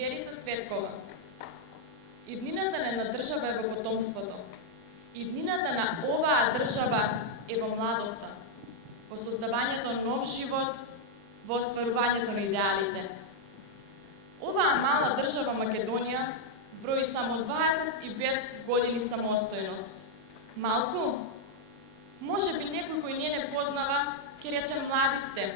Верица Цветкова. Иднината на една држава е во потомството. Иднината на оваа држава е во младоста, во создавањето на нов живот, во остварувањето на идеалите. Оваа мала држава Македонија брои само 25 години самостојност. Малку? Може би некој кој не познава, ќе рече млади сте,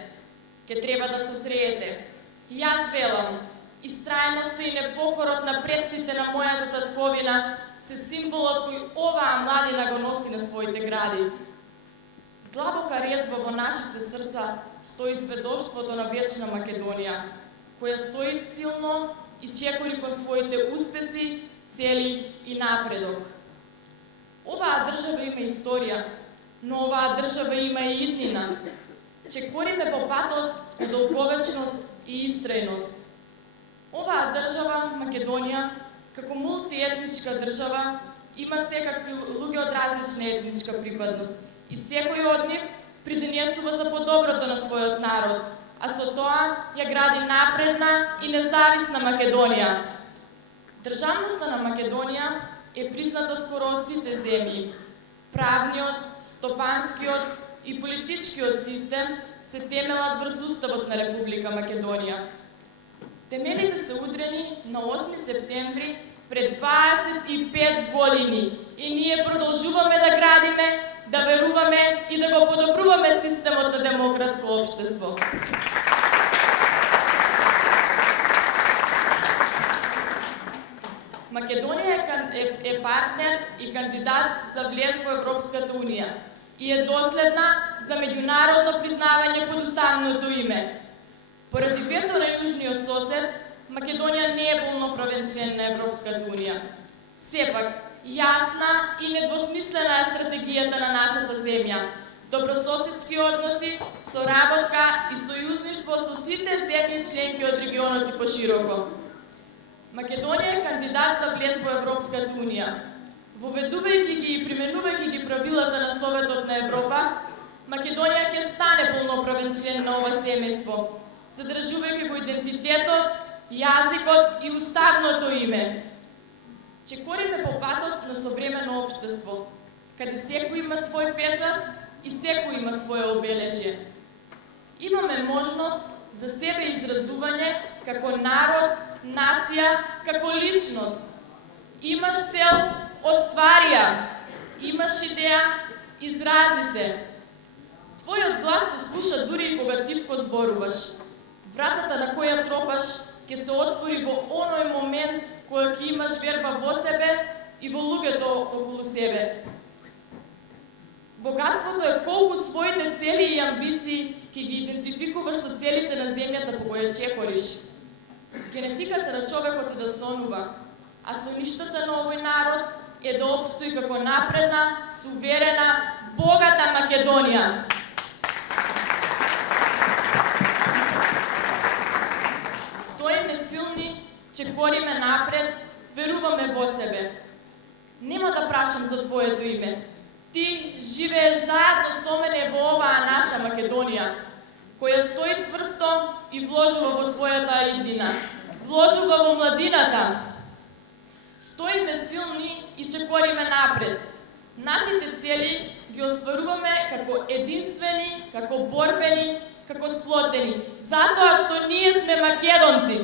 ќе треба да се среете. Јас велам, истрајноста и непокорот на предците на мојата татковина се символот кој оваа младина го носи на своите гради. Длабока резба во нашите срца стои сведоштвото на вечна Македонија, која стои силно и чекори кон своите успеси, цели и напредок. Оваа држава има историја, но оваа држава има и иднина. Чекориме по патот на долговечност и истрајност. Оваа држава, Македонија, како мултиетничка држава, има секакви луѓе од различна етничка припадност и секој од нив придонесува за подоброто на својот народ, а со тоа ја гради напредна и независна Македонија. Државноста на Македонија е призната скоро од сите земји. Правниот, стопанскиот и политичкиот систем се темелат врз Уставот на Република Македонија. Темелите се удрени на 8 септември пред 25 години и ние продолжуваме да градиме, да веруваме и да го подобруваме системот на демократско општество. Македонија е партнер и кандидат за влез во Европската Унија и е доследна за меѓународно признавање под уставното име. Поради вето на јужниот сосед, Македонија не е полноправен член на Европската Унија. Сепак, јасна и недвосмислена е стратегијата на нашата земја. Добрососедски односи, соработка и сојузништво со сите земји членки од регионот и пошироко. Македонија е кандидат за влез во Европската Унија. Воведувајќи ги и применувајќи ги правилата на Советот на Европа, Македонија ќе стане полноправен член на ова семејство, задржувајќи го идентитетот, јазикот и уставното име. Чекориме по патот на современо општество, каде секој има свој печат и секој има свое обележје. Имаме можност за себе изразување како народ, нација, како личност. Имаш цел, оствари ја. Имаш идеја, изрази се. Твојот глас се слуша дури и кога тивко зборуваш. Вратата на која тропаш ќе се отвори во оној момент кога ќе имаш верба во себе и во луѓето околу себе. Богатството е колку своите цели и амбиции ќе ги идентификуваш со целите на земјата по која чекориш. Генетиката на човекот е да сонува, а соништата на овој народ е да опстои како напредна, суверена, богата Македонија. Стоиме силни, чекориме напред, веруваме во себе. Нема да прашам за твоето име. Ти живееш заедно со мене во оваа наша Македонија, која стои цврсто и вложува во својата иднина, вложува во младината. Стоиме силни и чекориме напред. Нашите цели ги остваруваме како единствени, како борбени, како сплотени, затоа што ние сме македонци.